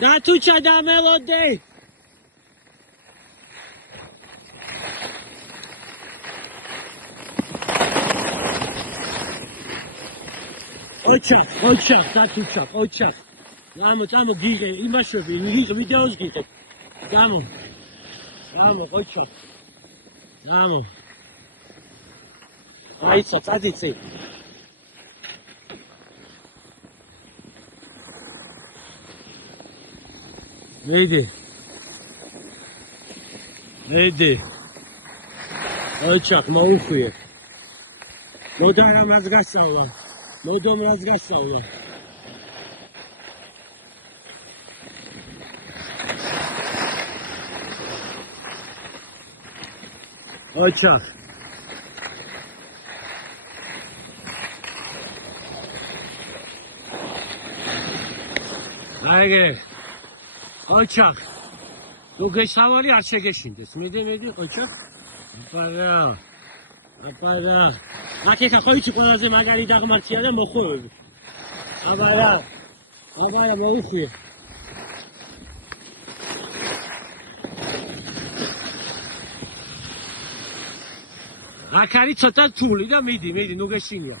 Da tu c'è da melody. Ocha, da tu c'è, ocha. Damo gige, imașovi, videos gige. Damo, ocha. Damo. Aici, țadiți. Vedi. Ocha, mă ufuie. Modara razgasala. Modom razgasala. Ocha. Aige. Ocha. Tu gesavali ar შეგეშინდეს. მედი, ოჩა. აპარა. აქ ხოიცი ყველაზე მაგარი დაღმართია და მოხვევები. აბარა მოუხვიე. აქ არის ცოტა თული და მიდი, ნუ გეშინია.